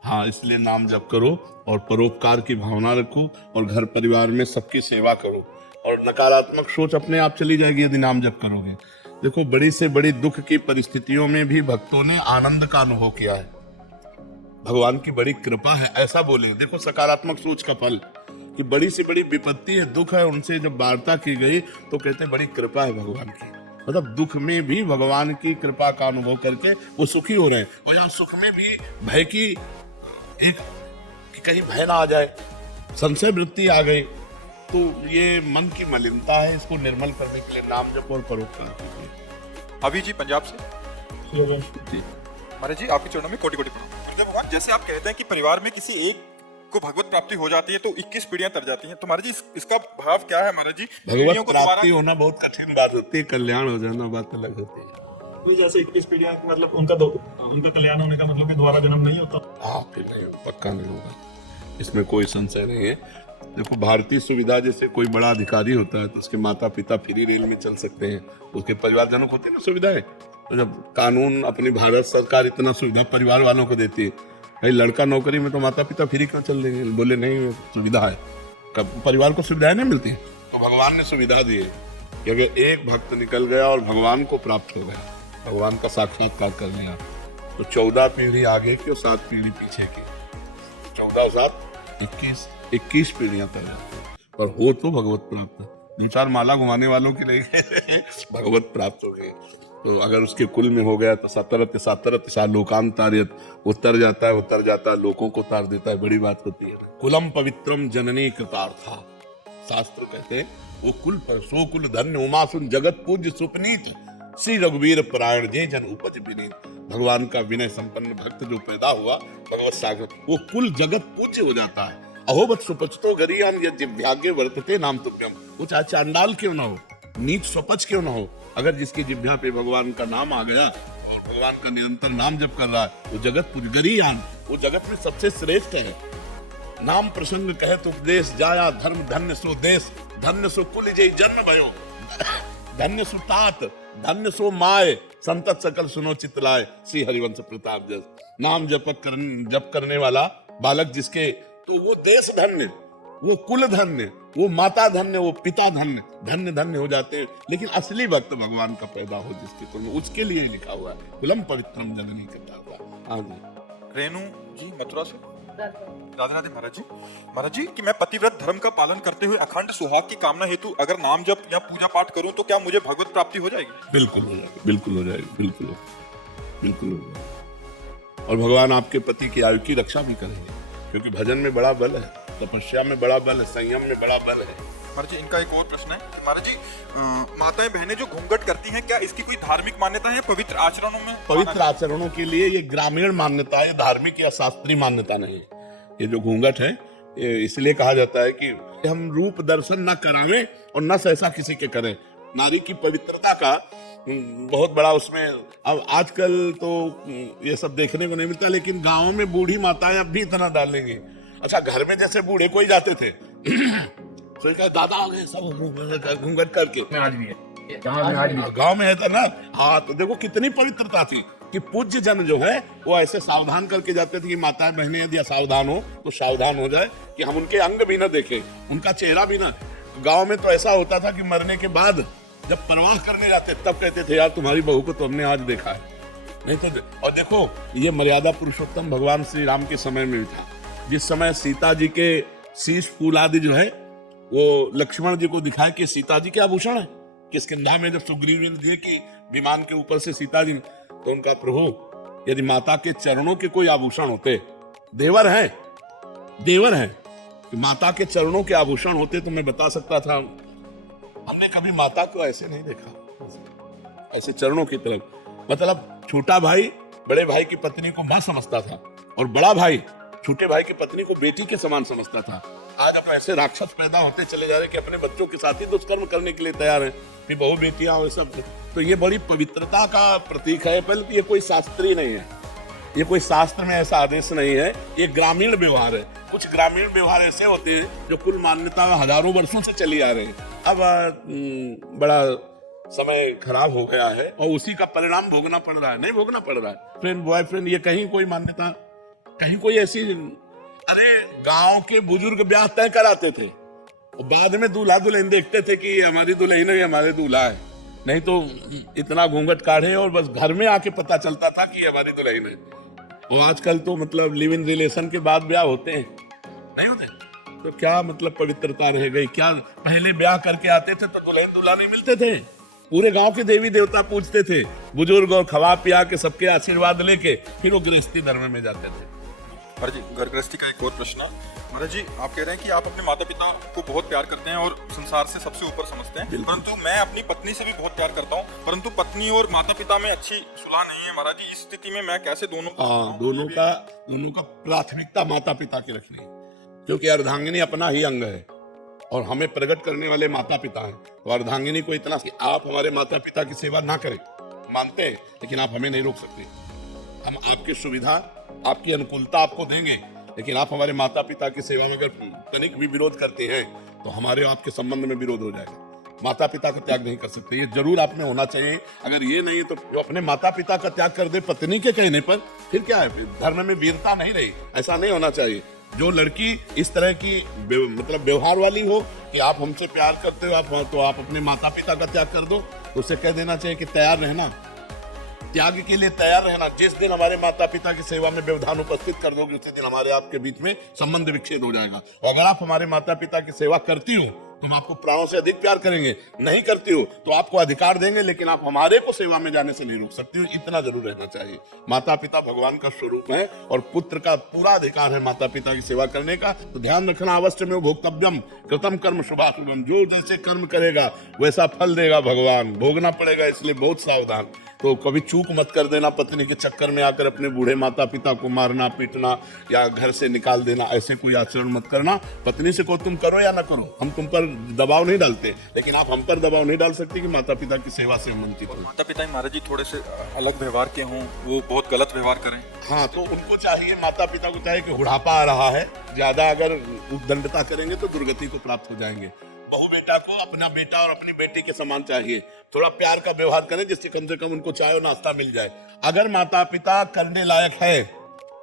हाँ, इसलिए नाम जप करो और परोपकार की भावना रखो और घर परिवार में सबकी सेवा करो, और नकारात्मक सोच अपने आप चली जाएगी यदि नाम जप करोगे। देखो, बड़ी से बड़ी दुख की परिस्थितियों में भी भक्तों ने आनंद का अनुभव किया है। भगवान की बड़ी कृपा है, ऐसा बोले। देखो, सकारात्मक सोच का फल कि बड़ी से बड़ी विपत्ति है, दुख है, उनसे जब वार्ता की गई तो कहते हैं बड़ी कृपा है भगवान की। मतलब दुख में भी भगवान की कृपा का अनुभव करके वो सुखी हो रहे हैं। और यहाँ सुख में भी भय की एक कि कहीं भय ना आ जाए, संशय वृत्ति आ गई, तो ये मन की मलिनता है। इसको निर्मल करने के लिए नाम जप और परोपकार कीजिए। अभी जी पंजाब से। महाराज जी, आपके चरणों में कोटि कोटि प्रणाम। गुरुदेव भगवान, जैसे आप कहते हैं कि परिवार में किसी एक को भगवत प्राप्ति हो जाती है तो 21 पीढ़ियां तर जाती हैं, तो महाराज जी इसका भाव क्या है महाराज जी? पीढ़ियों भगवत को प्राप्ति होना बहुत कठिन बात होती है, कल्याण हो जाना बात अलग होती है। नहीं, जैसे 21 पीढ़ियां, मतलब उनका कल्याण होने का मतलब कि दोबारा जन्म नहीं होता। हाँ, फिर नहीं, पक्का नहीं होगा, इसमें कोई संशय नहीं है। देखो, भारतीय सुविधा, जैसे कोई बड़ा अधिकारी होता है तो उसके माता पिता फ्री रेल में चल सकते हैं, उसके परिवारजनों को होती है ना सुविधाएं। तो जब कानून, अपनी भारत सरकार इतना सुविधा परिवार वालों को देती है, भाई लड़का नौकरी में तो माता पिता फ्री क्यों चल देंगे? बोले नहीं, सुविधा है, कब परिवार को सुविधाएं नहीं मिलती? तो भगवान ने सुविधा दी है कि अगर एक भक्त निकल गया और भगवान को प्राप्त हो गया, भगवान का साक्षात्कार कर लिया, तो 14 पीढ़ी आगे की और 7 पीढ़ी पीछे की, 14 7 21 पीढ़ियां तय जाती हैं। पर हो तो भगवत प्राप्त। 2-4 माला घुमाने वालों के लिए भगवत प्राप्त हो गई। तो अगर उसके कुल में हो गया तो 17 लोकांतार्यत, उतर जाता है, लोगों को उतार देता है। बड़ी बात होती है। कुलम पवित्रम जननी कृतार्था, शास्त्र कहते हैं वो कुल पर सो कुल धन्य उमासुन जगत पूज्य सुपनीत, श्री रघुवीर परायण जे जन उपज विनीत। भगवान का विनय संपन्न भक्त जो पैदा हुआ भगवत सागर, वो कुल जगत पूज्य हो जाता है। अहोबत सुपचतो गरियान यज्ञ भाग्य वर्तते नाम तुभ्यम। वो चाहे चांडाल क्यों ना हो, नीच सुपच क्यों ना हो, अगर जिसकी जिह्वा पे भगवान का नाम आ गया और भगवान का निरंतर नाम जप कर रहा है, वो जगत पूज्य गरियान, वो जगत में सबसे श्रेष्ठ है। नाम प्रसंग कहे तो उपदेश जाया, धर्म धन्य सो देश, धन्य सो कुल जय जन्म भयो, धन्य सो तात, धन्य सो माय, संतत सकल सुनो चितलाय, श्री हरिवंश प्रताप जस। नाम जप करने वाला बालक जिसके, तो वो देश धन्य, वो कुल धन्य, वो माता धन्य, वो पिता धन्य, धन्य धन्य हो जाते हैं। लेकिन असली भक्त भगवान का पैदा हो जिसके कुल में, उसके लिए लिखा हुआ है कुलम पवित्रम जननी कृतार्था। हाँ जी। रेणु जी मथुरा से। राधे राधे महाराज जी कि मैं पतिव्रत धर्म का पालन करते हुए अखंड सुहाग की कामना हेतु अगर नाम जप या पूजा पाठ करूं तो क्या मुझे भगवत प्राप्ति हो जाएगी? बिल्कुल हो जाएगी, बिल्कुल हो जाएगी, बिल्कुल हो जाएगी। और भगवान आपके पति की आयु की रक्षा भी करेंगे, क्योंकि भजन में बड़ा बल है, तपस्या में बड़ा बल है, संयम में बड़ा बल है। महाराज जी, इनका एक और प्रश्न है। महाराज जी, माताएं बहनें जो घूंघट करती हैं, क्या इसकी कोई धार्मिक मान्यता है? पवित्र आचरणों में, पवित्र आचरणों के लिए ये ग्रामीण मान्यता है, धार्मिक या शास्त्रीय मान्यता नहीं है। ये जो घूंघट है, इसलिए कहा जाता है कि हम रूप दर्शन न करावें और न सहसा किसी के करें। नारी की पवित्रता का बहुत बड़ा उसमें, अब आजकल तो ये सब देखने को नहीं मिलता, लेकिन गाँव में बूढ़ी माताएं अब भी इतना डालेंगी। अच्छा, घर में जैसे बूढ़े कोई जाते थे तो दादा आ गए सब घूंघट करके, आज भी है, गाँव में है था ना। हाँ, तो देखो कितनी पवित्रता थी। कि पूज्य जन जो है वो ऐसे सावधान करके जाते थे कि माताएं बहनें यदि असावधान हो तो सावधान हो जाए, कि हम उनके अंग भी ना देखें, उनका चेहरा भी ना। गांव में तो ऐसा होता था कि मरने के बाद जब परवाह करने जाते तब कहते थे यार तुम्हारी बहू को तो हमने आज देखा है, नहीं तो। और देखो ये मर्यादा पुरुषोत्तम भगवान श्री राम के समय में भी था। जिस समय सीता जी के शीश फूल आदि जो है वो लक्ष्मण जी को दिखाए कि सीता जी के आभूषण है, किसकिंधा में जब सुग्रीव ने दिए कि विमान के ऊपर से सीता जी, तो उनका प्रभु यदि माता के चरणों के कोई आभूषण होते, देवर है कि माता के चरणों के आभूषण होते तो मैं बता सकता था। हमने कभी माता को ऐसे नहीं देखा, ऐसे चरणों की तरफ। मतलब छोटा भाई बड़े भाई की पत्नी को मां समझता था और बड़ा भाई छोटे भाई की पत्नी को बेटी के समान समझता था। आज हम ऐसे राक्षस पैदा होते चले जा रहे कि अपने बच्चों के साथ ही दुष्कर्म करने के लिए तैयार हैं, फिर बहु बेटियां और सब। तो ये बड़ी पवित्रता का प्रतीक है। पहले ये कोई शास्त्रीय नहीं है, ये कोई शास्त्र में ऐसा आदेश नहीं है, ये ग्रामीण व्यवहार है। कुछ ग्रामीण व्यवहार ऐसे होते हैं जो कुल मान्यता हजारों वर्षों से चली आ रहे हैं। अब बड़ा समय खराब हो गया है और उसी का परिणाम भोगना पड़ रहा है। नहीं भोगना पड़ रहा है, फ्रेंड बॉयफ्रेंड, ये कहीं कोई मान्यता, कहीं कोई ऐसी। अरे गांव के बुजुर्ग ब्याह तय कराते थे और बाद में दूल्हा दुल्हन देखते थे कि हमारी दुल्हन है, हमारे दूल्हा है, नहीं तो इतना घूंघट काढ़े और बस घर में आके पता चलता था कि हमारी दुल्हन है। और आजकल तो मतलब लिव इन रिलेशन के बाद ब्याह होते हैं, नहीं होते। तो क्या मतलब पवित्रता रह गई? क्या पहले ब्याह करके आते थे तो दुल्हन दूल्हा नहीं मिलते थे, पूरे गांव के देवी देवता पूजते थे बुजुर्ग और खवा पिया के सबके आशीर्वाद लेके फिर वो गृहस्थी धर्म में जाते थे। महाराज जी, घर गृहस्थी का एक और प्रश्न है। महाराज जी, आप कह रहे हैं कि आप अपने माता पिता को बहुत प्यार करते हैं और संसार से सबसे ऊपर समझते हैं, परंतु मैं अपनी पत्नी से भी बहुत प्यार करता हूं, परंतु पत्नी और माता पिता में अच्छी सुलह नहीं है। महाराज जी, इस स्थिति में मैं कैसे दोनों का प्राथमिकता माता पिता की रखनी है, क्योंकि अर्धांगिनी अपना ही अंग है और हमें प्रकट करने वाले माता पिता हैं। तो अर्धांगिनी को इतना कि आप हमारे माता पिता की सेवा ना करें, मानते हैं, लेकिन आप हमें नहीं रोक सकते। हम आपकी सुविधा, आपकी अनुकूलता आपको देंगे, लेकिन आप हमारे माता पिता की सेवा में अगर तनिक भी विरोध करते हैं तो हमारे आपके संबंध में विरोध हो जाएगा। माता पिता का त्याग नहीं कर सकते, ये जरूर आपने होना चाहिए। अगर ये नहीं तो जो अपने माता पिता का त्याग कर दे पत्नी के कहने पर, फिर क्या है? धर्म में वीरता नहीं रही। ऐसा नहीं होना चाहिए। जो लड़की इस तरह की मतलब व्यवहार वाली हो कि आप हमसे प्यार करते हो, आप तो आप अपने माता पिता का त्याग कर दो, तो उसे कह देना चाहिए कि तैयार रहना, त्याग के लिए तैयार रहना। जिस दिन हमारे माता पिता की सेवा में व्यवधान उपस्थित कर दोगे उसी दिन हमारे आपके बीच में संबंध विच्छेद हो जाएगा। और अगर आप हमारे माता पिता की सेवा करती हो तो हम आपको प्राणों से अधिक प्यार करेंगे, नहीं करती हो तो आपको अधिकार देंगे, लेकिन आप हमारे को सेवा में जाने से नहीं रोक सकती हो। इतना जरूर रहना चाहिए। माता पिता भगवान का स्वरूप है और पुत्र का पूरा अधिकार है माता पिता की सेवा करने का। तो ध्यान रखना, अवश्य में भोक्तव्यम कृतम कर्म शुभाशुभम, जो जैसे कर्म करेगा वैसा फल देगा भगवान, भोगना पड़ेगा, इसलिए बहुत सावधान। तो कभी चूक मत कर देना पत्नी के चक्कर में आकर अपने बूढ़े माता पिता को मारना पीटना या घर से निकाल देना, ऐसे कोई आचरण मत करना। पत्नी से को तुम करो या ना करो, हम तुम पर दबाव नहीं डालते, लेकिन आप हम पर दबाव नहीं डाल सकते कि माता पिता की सेवा से वंचित हो। माता पिता ही महाराज जी थोड़े से अलग व्यवहार के हों, वो बहुत गलत व्यवहार करें। हाँ, तो उनको चाहिए, माता पिता को चाहिए कि बुढ़ापा आ रहा है, ज्यादा अगर उद्दंडता करेंगे तो दुर्गति को प्राप्त हो जाएंगे। बहू बेटा को अपना बेटा और अपनी बेटी के समान चाहिए। थोड़ा प्यार का व्यवहार करें जिससे कम से कम उनको चाय और नाश्ता मिल जाए। अगर माता पिता करने लायक है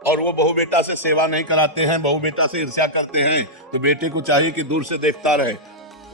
और वो बहू बेटा से सेवा नहीं कराते हैं, बहू बेटा से ईर्ष्या करते हैं, तो बेटे को चाहिए कि दूर से देखता रहे,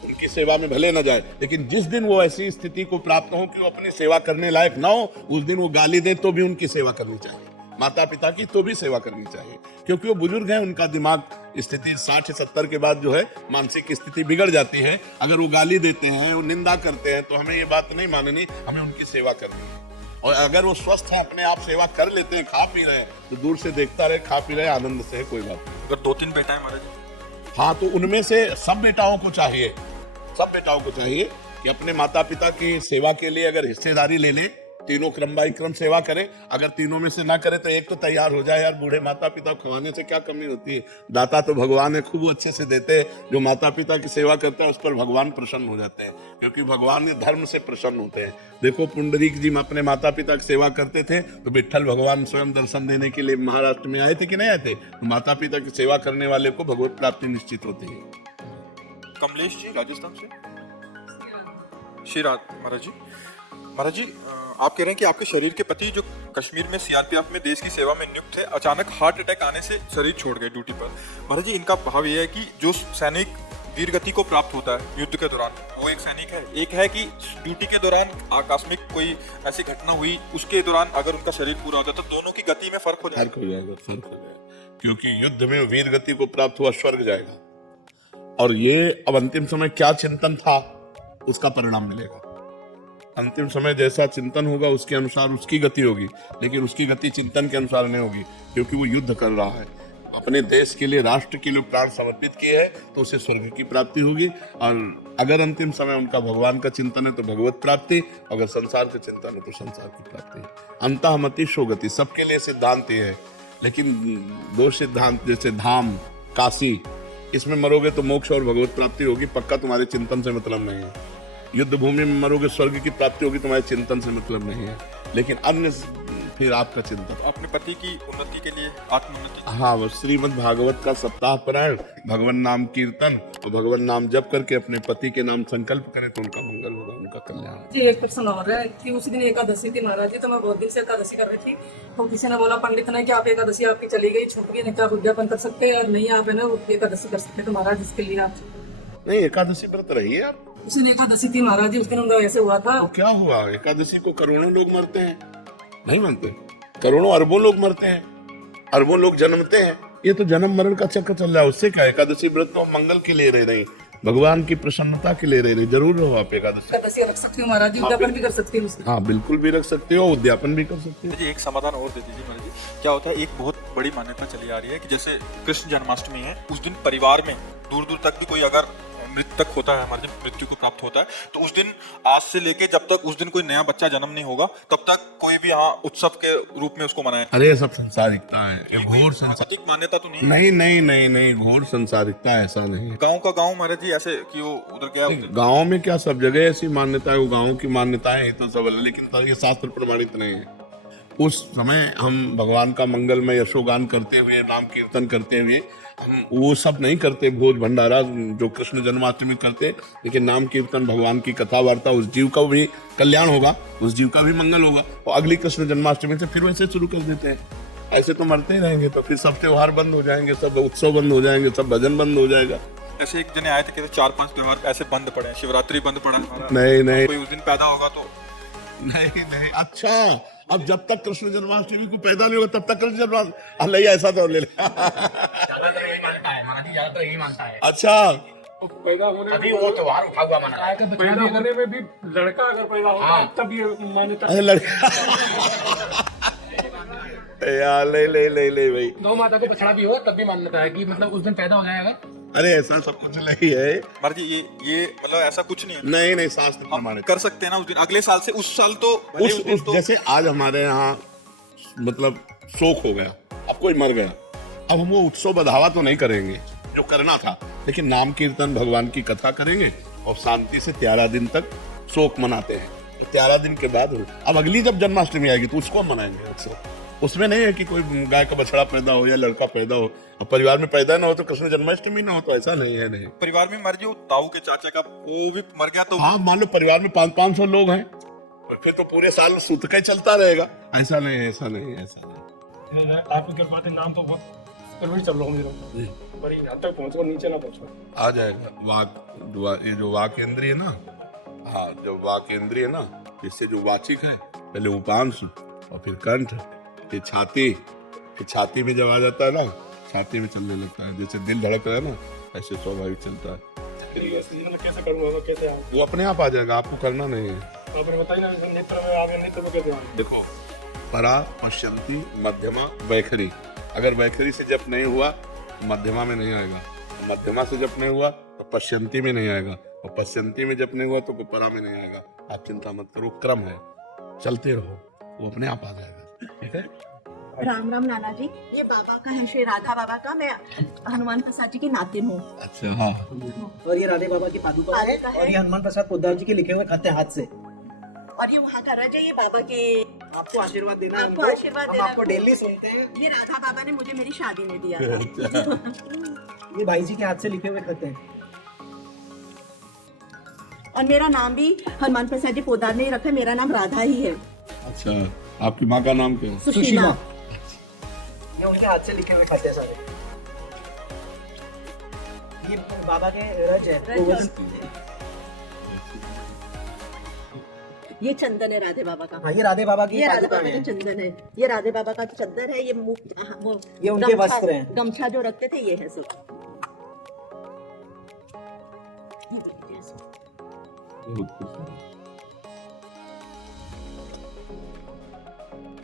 उनकी सेवा में भले न जाए। लेकिन जिस दिन वो ऐसी स्थिति को प्राप्त हो कि वो अपनी सेवा करने लायक ना हो, उस दिन वो गाली दे तो भी उनकी सेवा करनी चाहिए। माता पिता की तो भी सेवा करनी चाहिए, क्योंकि वो बुजुर्ग हैं, उनका दिमाग स्थिति 60-70 के बाद जो है मानसिक स्थिति बिगड़ जाती है। अगर वो गाली देते हैं, वो निंदा करते हैं, तो हमें ये बात नहीं माननी, हमें उनकी सेवा करनी है। और अगर वो स्वस्थ है, अपने आप सेवा कर लेते हैं, खा पी रहे हैं, तो दूर से देखता रहे, खा पी रहे, आनंद से है, कोई बात नहीं। अगर 2-3 बेटा है महाराज जी, हाँ, तो उनमें से सब बेटाओं को चाहिए कि अपने माता पिता की सेवा के लिए अगर हिस्सेदारी ले ले, तीनों क्रम बाई क्रम सेवा करें। अगर तीनों में से ना करे तो एक तो तैयार हो जाए। यार, बूढ़े माता पिता खवाने से क्या कमी होती है? दाता तो भगवान है, खूब अच्छे से देते हैं। जो माता पिता की सेवा करता है उस पर भगवान प्रसन्न हो जाते हैं, क्योंकि भगवान ने धर्म से प्रसन्न होते हैं। देखो, पुंडरीक जी अपने माता पिता की सेवा करते थे तो विट्ठल भगवान स्वयं दर्शन देने के लिए महाराष्ट्र में आए थे कि नहीं आए थे? तो माता पिता की सेवा करने वाले को भगवत प्राप्ति निश्चित होती है। कमलेश जी राजस्थान से, श्रीराज महाराज जी, महाराज जी आप कह रहे हैं कि आपके शरीर के पति जो कश्मीर में सीआरपीएफ में देश की सेवा में नियुक्त थे, अचानक हार्ट अटैक आने से शरीर छोड़ गए ड्यूटी पर। महाराज जी इनका भाव यह है कि जो सैनिक वीर गति को प्राप्त होता है युद्ध के दौरान, वो एक सैनिक है। एक है कि ड्यूटी के दौरान आकस्मिक कोई ऐसी घटना हुई, उसके दौरान अगर उनका शरीर पूरा हो जाता तो दोनों की गति में फर्क हो जाएगा। फर्क हो जाएगा, क्योंकि युद्ध में वीर गति को प्राप्त हुआ स्वर्ग जाएगा। और ये अब अंतिम समय क्या चिंतन था उसका परिणाम मिलेगा। अंतिम समय जैसा चिंतन होगा उसके अनुसार उसकी गति होगी, लेकिन उसकी गति चिंतन के अनुसार नहीं होगी, क्योंकि वो युद्ध कर रहा है, अपने देश के लिए, राष्ट्र के लिए प्राण समर्पित किए है, तो उसे स्वर्ग की प्राप्ति होगी। और अगर अंतिम समय उनका भगवान का चिंतन है तो भगवत प्राप्ति, अगर संसार का चिंतन है तो संसार की प्राप्ति। अंतः मति शो गति, सबके लिए सिद्धांत ये है। लेकिन दो सिद्धांत जैसे धाम, काशी, इसमें मरोगे तो मोक्ष और भगवत प्राप्ति होगी, पक्का तुम्हारे चिंतन से मतलब नहीं है। युद्ध भूमि में मरोगे स्वर्ग की प्राप्ति होगी, तुम्हारे चिंतन से मतलब नहीं है। लेकिन अन्य फिर आपका चिंतन अपने पति की उन्नति के लिए, आत्मोन्नति। हाँ, वो श्रीमद् भागवत का सप्ताह पारायण, भगवान नाम कीर्तन, तो भगवान नाम जप करके अपने पति के नाम संकल्प करें तो उनका मंगल होगा, उनका कल्याण। जी एक प्रश्न और है कि उस दिन एकादशी थी महाराज जी, तो मैं बहुत दिन से एकादशी कर रही थी, तो किसी ने बोला पंडित ने कि आप एकादशी आपकी चली गई, छूट गई, क्या उद्यापन कर सकते हैं, और नहीं आप है ना एकादशी कर सकते, तो महाराज इसके लिए आप नहीं, एकादशी व्रत रही है आप। उस दिन एकादशी थी महाराज जी, उस दिन उनका ऐसे हुआ था। तो क्या हुआ, एकादशी को करोड़ों लोग मरते हैं, नहीं मानते? करोड़ों अरबों लोग मरते हैं, अरबों लोग जन्मते हैं, ये तो जन्म मरण का चक्कर चल रहा है। उससे क्या, एकादशी व्रत तो मंगल के लिए रह रही, भगवान की प्रसन्नता के लिए रह रही। जरूर रहो आप एकादशी रख सकते हो महाराज जी, उद्यापन भी कर सकते हो। हाँ बिल्कुल भी रख सकते हो, उद्यापन भी कर सकते हो। जी एक समाधान और दे दीजिए महाराज जी। क्या होता है, एक बहुत बड़ी मान्यता चली आ रही है कि जैसे कृष्ण जन्माष्टमी है, उस दिन परिवार में दूर दूर तक भी कोई अगर मृतक होता है, हमारे मृत्यु को प्राप्त होता है, तो उस दिन आज से लेके जब तक उस दिन कोई नया बच्चा जन्म नहीं होगा तब तक कोई भी यहाँ उत्सव के रूप में उसको मनाए। अरे ये सब संसारिकता है, ये घोर संसार। अधिक मान्यता तो नहीं है। नहीं नहीं नहीं नहीं, घोर संसारिकता है, ऐसा नहीं है। गांव का गांव महाराज जी ऐसे कि वो उधर गया, गांव में क्या, सब जगह ऐसी मान्यता है, वो गांव की मान्यताएं है तो सब, लेकिन ये शास्त्र प्रमाणित नहीं है। उस समय हम भगवान का मंगलमय यशोगान करते हुए, नाम कीर्तन करते हुए, हम वो सब नहीं करते, भोज भंडारा जो कृष्ण जन्माष्टमी करते, लेकिन नाम कीर्तन, भगवान की कथा वार्ता, उस जीव का भी कल्याण होगा, उस जीव का भी मंगल होगा। और अगली कृष्ण जन्माष्टमी से फिर वैसे शुरू कर देते हैं। ऐसे तो मरते ही रहेंगे, तो फिर सब त्योहार बंद हो जाएंगे, सब उत्सव बंद हो जाएंगे, सब भजन बंद हो जाएगा। ऐसे एक जने आए थे कहते 4-5 त्योहार ऐसे बंद पड़े हैं, शिवरात्रि बंद पड़ा है हमारा। नहीं नहीं कोई उस दिन पैदा होगा तो नहीं नहीं, अच्छा अब जब तक कृष्ण जन्माष्टमी को पैदा नहीं होगा तब तक कृष्ण जन्माष्टमी, नहीं ऐसा तो ले ले। यही मानता है। अच्छा पैदा होने अभी वो त्योहार उठा हुआ माना है। पैदा होने में भी लड़का अगर पैदा होता है तब ये मान्यता। अरे लड़का यार ले भाई, गौ माता को बछड़ा भी हो तब भी मान्यता है कि मतलब उस दिन पैदा हो जाएगा। अरे ऐसा सब कुछ नहीं है। महाराज जी ये मतलब ऐसा कुछ नहीं है। नहीं नहीं, शास्त्र हम प्रमाणित कर सकते हैं ना उस दिन, अगले साल से उस साल तो भले उस दिन तो जैसे आज हमारे यहाँ मतलब शोक हो गया, अब कोई मर गया, अब हम वो उत्सव बढ़ावा तो नहीं करेंगे जो करना था, लेकिन नाम कीर्तन, भगवान की कथा करेंगे और शांति से 13 दिन तक शोक मनाते हैं। तो 13 दिन के बाद अब अगली जब जन्माष्टमी आएगी तो उसको मनाएंगे उत्सव। उसमें नहीं है कि कोई गाय का बछड़ा पैदा हो या लड़का पैदा हो, और परिवार में पैदा ना हो तो कृष्ण जन्माष्टमी ना हो, तो ऐसा नहीं है। नहीं, परिवार में मर गया, ताऊ के चाचा का वो भी मर गया तो हाँ मान लो परिवार में 500 लोग हैं और फिर तो पूरे साल सूत का ही चलता रहेगा। ऐसा नहीं है, ऐसा नहीं है, ऐसा नहीं। नहीं आपकी कृपा से नाम तो बहुत जरूरी चल रहा हूँ मेरा, बड़ी हद तक पहुँचो, नीचे ना पहुँचो। आ जाएगा। ये जो वाक इंद्रिय है ना, हाँ जब वाक इंद्रिय है ना, इससे जो वाचिक है, पहले उपांश और फिर कंठ, फिर छाती, फिर छाती में जब आ जाता है ना, छाती में चलने लगता है, जैसे दिल धड़क रहा है ना, ऐसे स्वाभाविक चलता है। फिर ये कैसे करूँगा, कैसे आऊँ? वो अपने आप आ जाएगा, आपको करना नहीं है। आपने बताइए ना, नेत्र में आ गया, नेत्र में कैसे आऊँ? देखो, परा, पश्यंती, मध्यमा, वैखरी। अगर वैखरी से जप नहीं हुआ तो मध्यमा में नहीं आएगा, मध्यमा से जप नहीं हुआ तो पश्यंती में नहीं आएगा, और पश्यंती में जप नहीं हुआ तो परा में नहीं आएगा। आप चिंता मत करो, क्रम है, चलते रहो, वो अपने आप आ जाएगा। ठीक है। राम राम नाना जी, ये बाबा का है, श्री राधा बाबा का, मैं हनुमान प्रसाद जी की नातिन हूँ। अच्छा हाँ, और ये राधे बाबा की पादुका अरे का है। और ये हनुमान प्रसाद पोद्दार जी के लिखे हुए खत हैं हाथ से। और ये वहाँ का रज है, ये बाबा के, आपको आशीर्वाद देना है आपको उनको। आशीर्वाद हम देना आपको है। डेली सुनते हैं। ये राधा बाबा ने मुझे मेरी शादी में दिया था। ये भाई जी के हाथ से लिखे हुए खत हैं। और मेरा नाम भी हनुमान प्रसाद जी पोदार ने ही रखा है, मेरा नाम राधा ही है। अच्छा, आपकी माँ का नाम क्या है? सुशीला। ये उनके हाथ से लिखे हुए खाते हैं सारे। ये बाबा के रज है। ये चंदन है राधे बाबा का। हाँ, ये राधे बाबा की ये राधे पादुका बाबा का है। चंदन है, ये राधे बाबा का चंदन है। ये वो ये उनके गमछा- वस्त्र हैं। गमछा जो रखते थे ये है सब।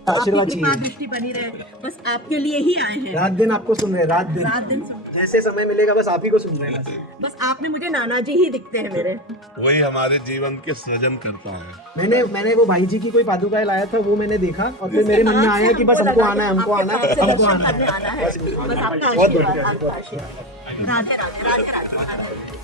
आशीर्वाद आपकी कृपा चाहिए। दृष्टि बनी रहे, बस आपके लिए ही आए हैं। रात दिन आपको सुन रहे हैं, रात दिन। रात दिन सुन, जैसे समय मिलेगा बस आप ही को सुन रहे हैं। बस आप में मुझे नाना जी ही दिखते हैं मेरे। वही हमारे जीवन के सृजन करता है। मैंने वो भाई जी की कोई पादुका लाया था, वो मैंने देखा और फिर मेरे मन में आया कि बस हमको आना है, हमको आना है, हमको आना है। आना है, बस आपका बहुत आशीर्वाद, बढ़िया। आपका आशीर्वाद। राधे राधे राधे राधे।